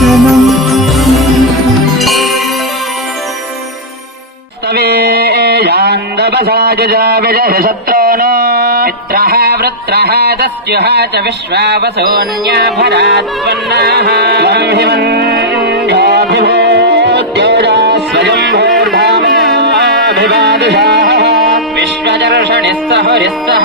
दर्शनम् स्तवेयान्दवसाजजाविजशत्रो मित्रः वृत्रः दस्युः च विश्वावसोऽन्याभरात्पन्नाः विश्वदर्शनिः सहुरिः सह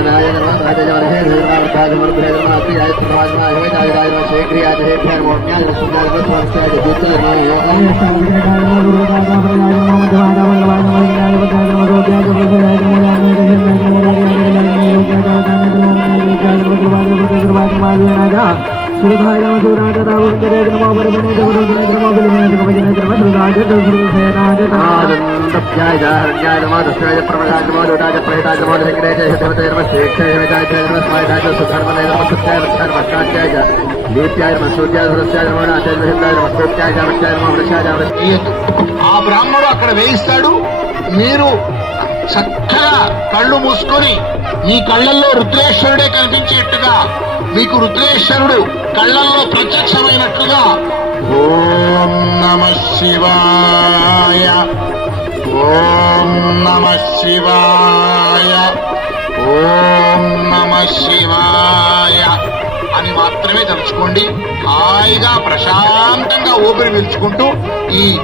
राजाय नमः राजाय हे धर्माय राजाय नमः धर्माय आय समाजमाय हे राजाय राजाय हे क्रियाय हे फेर मोट्याय सुंदर वस्त्राय दूत नमः योगाय संविधान गुरु दादा राजाय नमः दादा बलवान नमः राजाय बताय नमः रोजाय नमः राजाय नमः राजाय हे नमः राजाय नमः योगाय दादा नमः राजाय नमः गुरुवाय नमः गुरुवाय नमः राजा सुरभाय नमः सुराय दादा उनके नमः बरबने जगदगुरु नमः बिलवाय नमः ఆ బ్రాహ్మణుడు అక్కడ వేయిస్తాడు. మీరు చక్కగా కళ్ళు మూసుకొని మీ కళ్ళల్లో రుద్రేశ్వరుడే కనిపించేట్టుగా మీకు రుద్రేశ్వరుడు కళ్ళల్లో ప్రత్యక్షమైనట్లుగా ఓం నమ శివాయ. ఓం నమ శివాయ. ఓం నమ శివాయ. అని మాత్రమే తలుచుకోండి. హాయిగా ప్రశాంతంగా ఊపిరి పీల్చుకుంటూ ఈ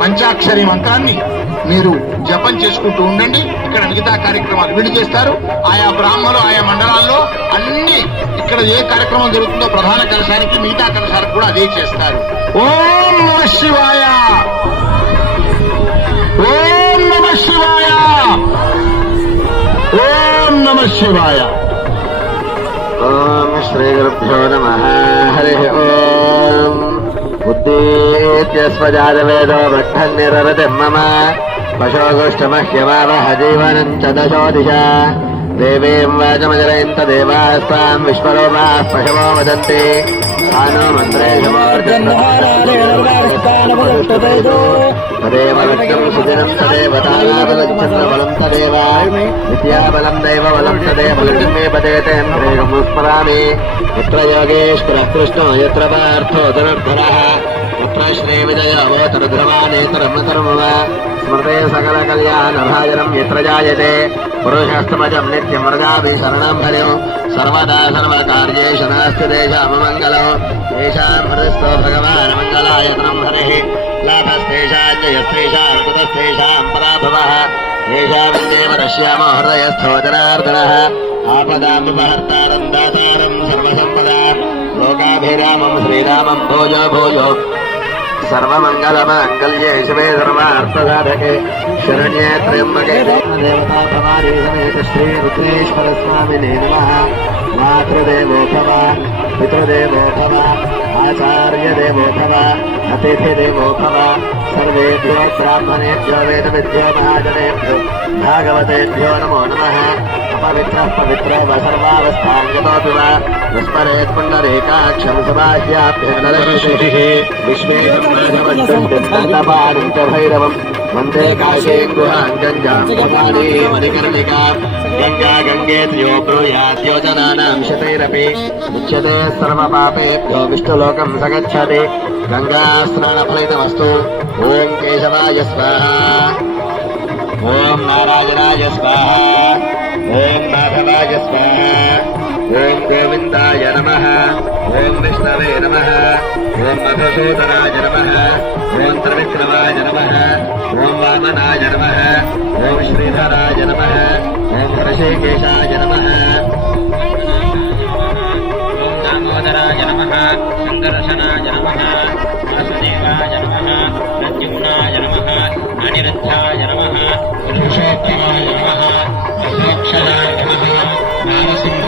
పంచాక్షరి మంత్రాన్ని మీరు జపం చేసుకుంటూ ఉండండి. ఇక్కడ మిగతా కార్యక్రమాలు వీడు చేస్తారు. ఆయా బ్రాహ్మణులు ఆయా మండలాల్లో అన్ని ఇక్కడ ఏ కార్యక్రమం జరుగుతుందో ప్రధాన కలశానికి మిగతా కలశానికి కూడా అదే చేస్తారు. ఓం నమ శివాయ. ఓం నమ శివాయ. ఓం నమ శివాయ. ఓం శ్రీ గురుభ్యో నమ. హరి ఓం. బుద్ధేత్యస్వజాతవేదో బ్రహ్మన్నిరరతి మమ. పశోగోష్టమహ్యమావహ జీవనం చ దశో దిశ దేవీం వాచమజరయంత దేవాస్తాం విశ్వరూపాः పశవో వదంతి తానో తదేవ లగ్నం సుదినం తదేవ తారాబలం తదేవ విద్యాబలం దైవ బలం తదేవ లక్ష్మీ పదేతే స్మరామి ఎత్ర యోగేశ్వర కృష్ణో ఎత్ర పార్థో ధనుర్ధరः ఎత్ర శ్రీవిజయోతరుధ్రమానేతరమతరమవ స్మృతే సకల కళ్యాణభాజనం ఎత్ర జాయతే పురుషస్తమజం నిత్యం వరదాభి శరణం హరిం సర్వదా సర్వకార్యేషు నాస్తి దేశామమంగళం తేషాం హరిస్తో భగవాన్ మంగళాయతనం హరి లాభస్తేషాజయస్తేషాం కుతస్తేషాం పరాభవः తేషామిన్నేవ రశ్యామ హృదయస్థో జనార్దనः ఆపదాముపహర్తారం దాతారం సర్వసంపదా లోకాభిరామం శ్రీరామం భోజో భోజో सर्वमङ्गलमाङ्गल्ये शिवे सर्वार्थसाधके शरण्ये त्र्यम्बके श्रीरुद्रेश्वरस्वामिने नमः मातृदेवो भव पितृदेवो भव आचार्यदेवो भव अतिथिदेवो भव सर्वेभ्यो ब्राह्मणेभ्यो वेदविद्यो महाजनेभ्यो भागवतेभ्यो नमो नमः अपवित्रः पवित्रो सर्वावस्थाङ्गतोऽपि वा విశ్వేశ్వరభైరవం వందే కాశే గంగా గంగేత్యో బ్రూయాద్యోజనానాం సర్వపాపేభ్యో విష్ణులోకం సగచ్చతి గంగాస్నానఫలితమస్తు. ఓం కేశవాయ స్వాహ. ఓం నారాయణాయ స్వాహ. గోవిందాయ నమ. ఓం విష్ణవే నమ. ఓం మధుసూదనాయ నమ. ఓం త్రివిక్రమాయ నమ. ఓం వామనాయ నమ. ఓం శ్రీధరాయ నమ. ఓం ఋషికేశాయ నమ. ఓం దామోదరాయ నమ. సందర్శనాయ నమ. వాసుదేవాయ నమ. ప్రద్యుమ్నాయ నమ. అనిరుద్ధాయ నమ. పురుషోత్తమాయ నమ. అసోక్షరాయ నమ. నారసింహ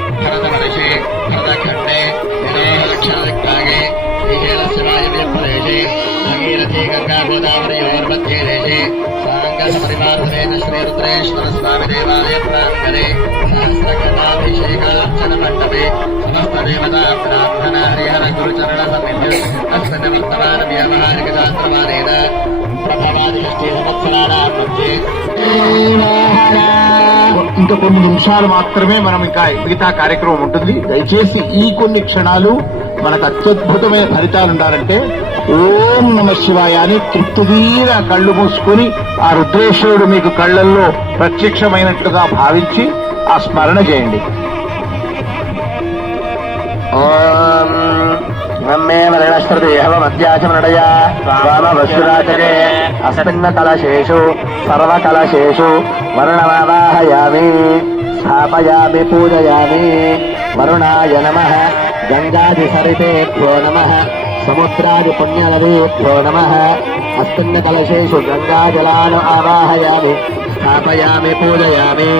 ಕಂಡೆ ವಿನಾಯಲಕ್ಷಣಕ್ಕಾಗಿ ಶ್ರೀಶೈಲ ಶಿವಾಯಮೆ ಪ್ರದೇಶೆ ಭಗೀರಥಿ ಗಂಗಾ ಗೋದಾವರಿಯೋರ್ಮಧ್ಯೆ ದೇಶೆ ಸಾಂಗಸ ಪರಿವಾರಸೇನ ಶ್ರೀ ರುದ್ರೇಶ್ವರ ಸ್ವಾಮಿ ದೇವಾಲಯ ಪ್ರಾಂಗಣೆ ಸಹಸ್ರಕಟಾಭಿಷೇಕಾರ್ಚನ ಮಂಟಪೆ ಸಮಸ್ತ ದೇವತಾ ಪ್ರಾರ್ಥನಾ ಹರಿಹರ ಗುರುಚರಣ ಸನ್ನಿಧ್ಯ ಅಸ್ಮಿನ್ ವರ್ತಮಾನ ವ್ಯಾವಹಾರಿಕ ಶಾಸ್ತ್ರವಾದೇನ ఇంకా కొన్ని నిమిషాలు మాత్రమే మనం ఇంకా మిగతా కార్యక్రమం ఉంటుంది. దయచేసి ఈ కొన్ని క్షణాలు మనకు అత్యద్భుతమైన ఫలితాలు ఉండాలంటే ఓం నమ శివాయ అని తృప్తిదీర కళ్ళు మూసుకుని ఆ రుద్రేశ్వరుడు మీకు కళ్ళల్లో ప్రత్యక్షమైనట్లుగా భావించి ఆ స్మరణ చేయండి. బ్రహ్మేమృతేహమద్యాచమృడయా స్వామవశురాచరే అస్మిన్న కలశేషు సర్వకలశేషు వరుణమావాహయామి స్థాపయామి పూజయామి వరుణాయ నమ గంగాది సరితేభ్యో నమ సముద్రాది పుణ్యనదీభ్యో నమ అస్మిన్న కలశేషు గంగాజలాను ఆవాహయామి స్థాపయామి పూజయామి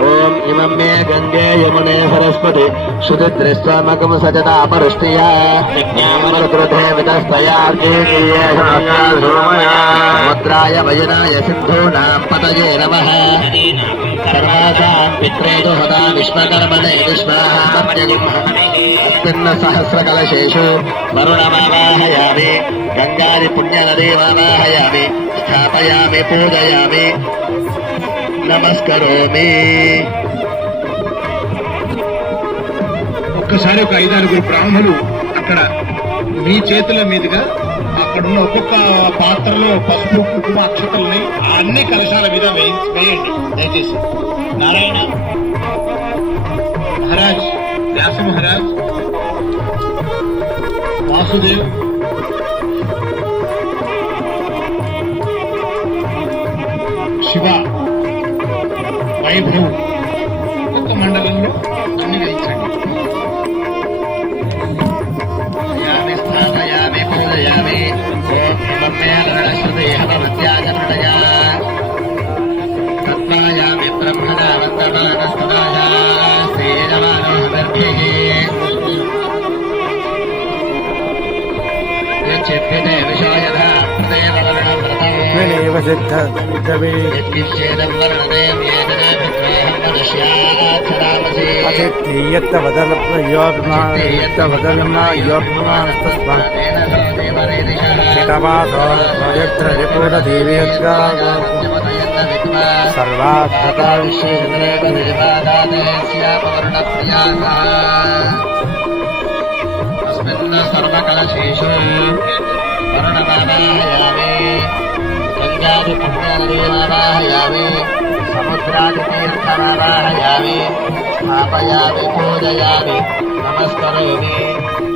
ఓం ఇమం మే గంగే యమునే సరస్వతి క్షుతిద్రిస్తామకం సజతాపరుష్టియా యజ్ఞామృతే వితస్తయాద్రాయ వయనాయ సింధూనాం పతయే నమ. సర్వాసాం పిత్రేతు సదా విశ్వకర్మణే అస్మిన్న సహస్రకలశేషు వరుణమావాహయామి. గంగాది పుణ్యనదీమావాహయామి. స్థాపయామి పూజయామి. నమస్కరోమి. ఒక్కసారి ఒక ఐదారుగురు బ్రాహ్మణులు అక్కడ మీ చేతుల మీదుగా అక్కడున్న ఒక్కొక్క పాత్రలో పసుపు కుటుంబ అక్షతల్ని అన్ని కలశాల మీద వేయండి. దయచేసి. నారాయణ. మహారాజ్. వ్యాస మహారాజ్ వాసుదేవ్. వైభవ్ ఒక్కొక్క మండలంలో అన్ని వేయించండి. యామి స్థాపయామి పూజయామి ఓం ఇమం అతిథీయత్త వదలప్న యోగ్మా యత్త వదలమ్నా యోగ్మా తస్మ చితవాదో యత్ర రిపుర దేవేత్ర సముద్రాదితీర్థమవాహయామి పాపయామి పూజయామి నమస్కరేమి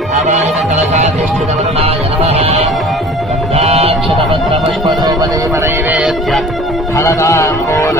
నారాయణ నమః గంధాక్షతపత్రపుష్పదోపదేవనైవేద్య ఫలదాంబూల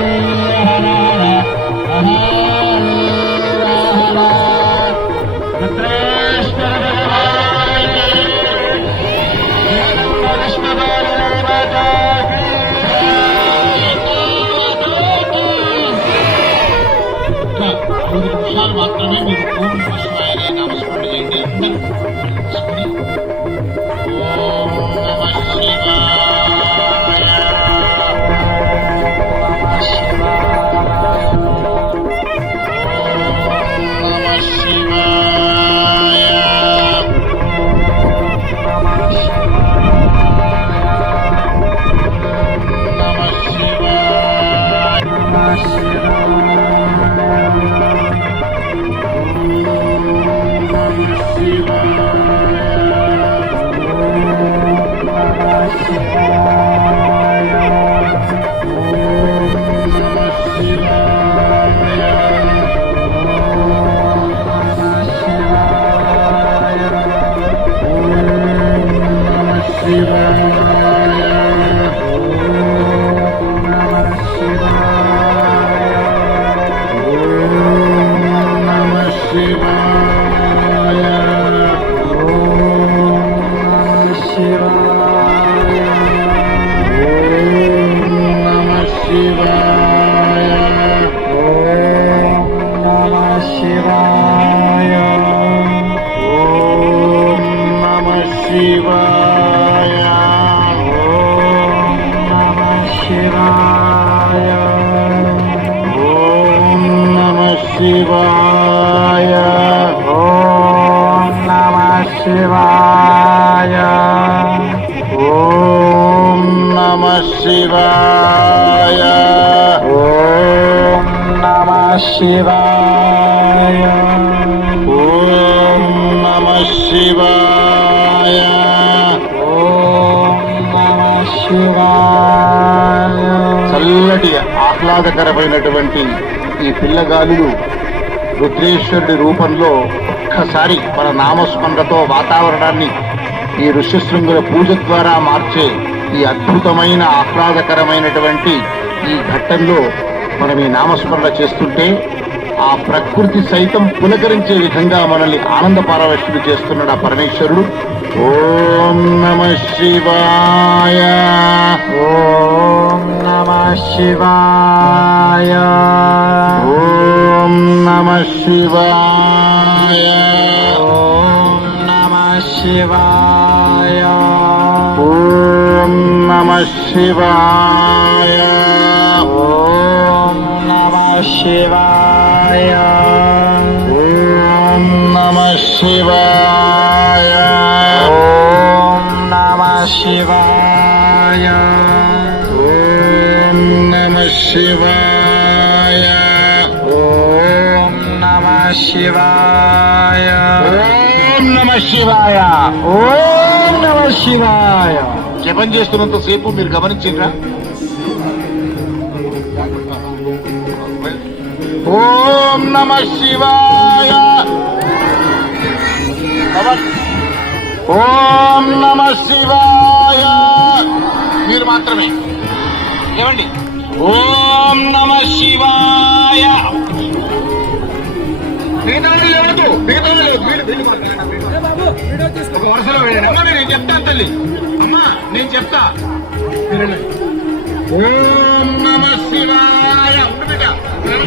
శివాయ ఓం నమ శివాయ ఓం నమ శివాయ. చల్లటి ఆహ్లాదకరమైనటువంటి ఈ పిల్లగాలులు రుద్రేశ్వరుడి రూపంలో ఒక్కసారి మన నామస్మరణతో వాతావరణాన్ని ఈ ఋష్యశృంగుల పూజ ద్వారా మార్చే ఈ అద్భుతమైన ఆహ్లాదకరమైనటువంటి ఈ ఘట్టంలో మనం ఈ నామస్మరణ చేస్తుంటే ఆ ప్రకృతి సైతం పులకరించే విధంగా మనల్ని ఆనంద పారవశ్యుడు చేస్తున్నాడు ఆ పరమేశ్వరుడు. ఓం నమ శివాయ. ఓం నమ శివాయ. ఓం నమ శివాయ. ఓం నమ శివాయ. ఓం నమ శివాయ. ఓం నమ శివాయ. ఓం నమ శివాయ. ఓం నమ శివాయ. ఓం నమ శివాయ. ఓం నమ శివాయ. ఓం నమ శివాయ. ఓం నమ శివాయ. జపం చేస్తున్నంత సేపు మీరు గమనించిండ్రా? ఓం నమ శివాయ. ఓం నమ శివాయ. మీరు మాత్రమే. ఏమండి? ఓం నమ శివాయ. మిగతా వాళ్ళు మిగతా ఒక వరుసలో వెళ్ళండి అమ్మా నేను చెప్తాను తల్లి. అమ్మా నేను చెప్తా. ఓం నమ శివాయ.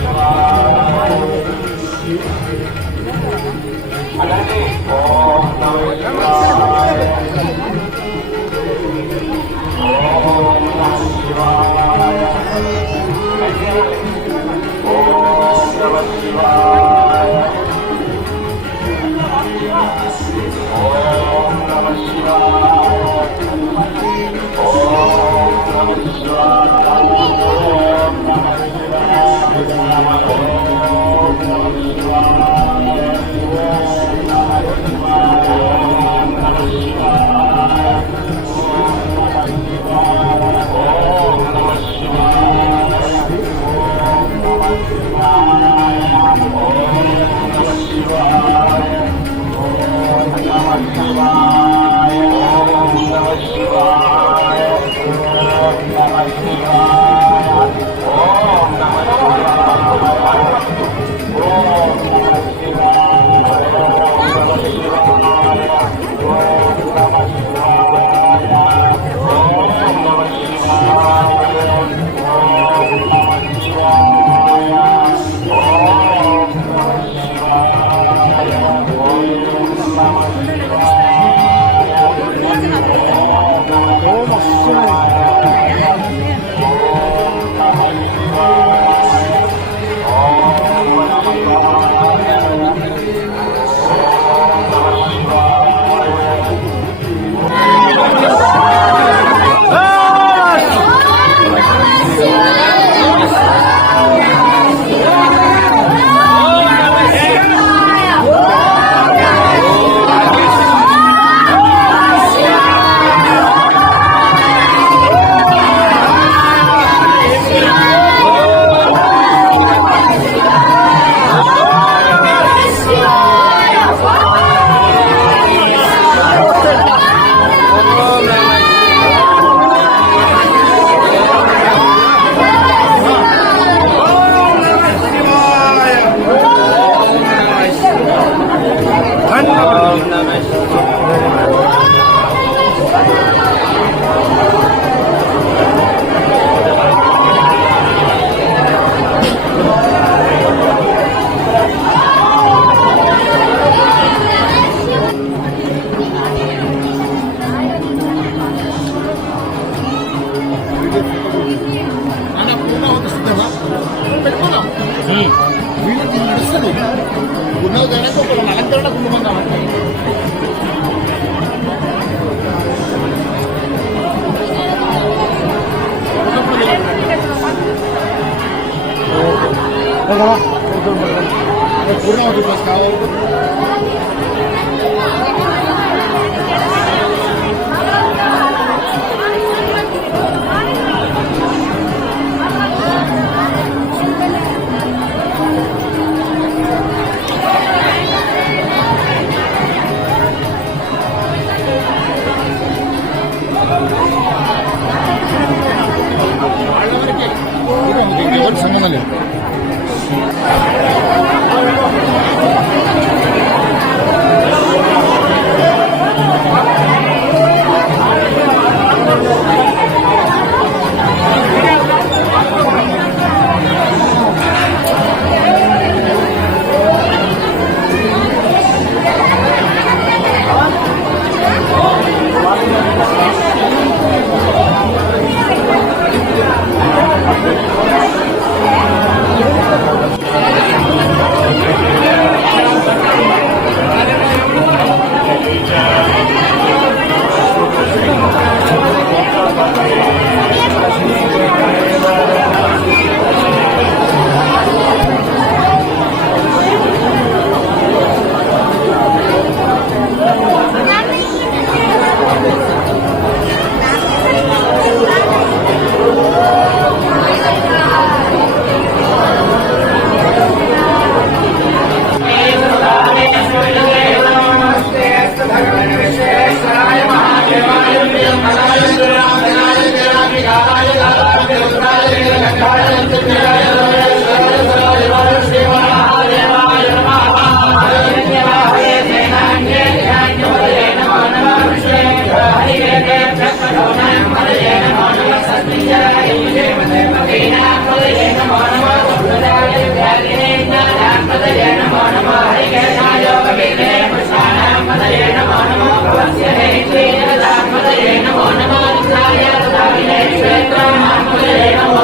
Amen.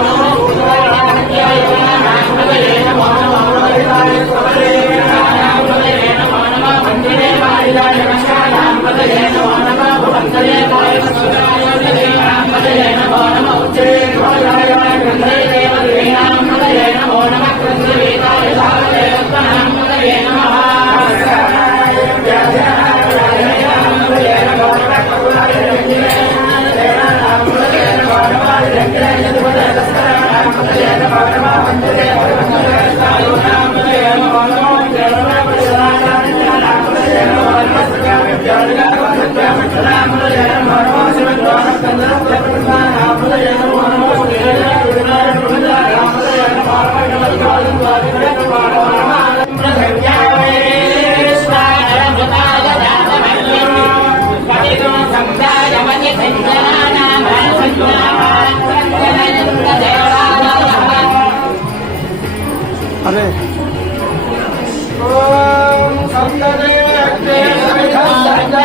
감사합니다. సంగ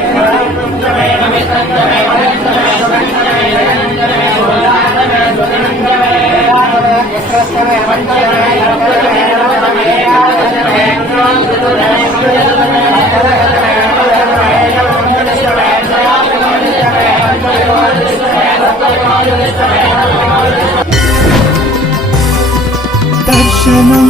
దర్శనం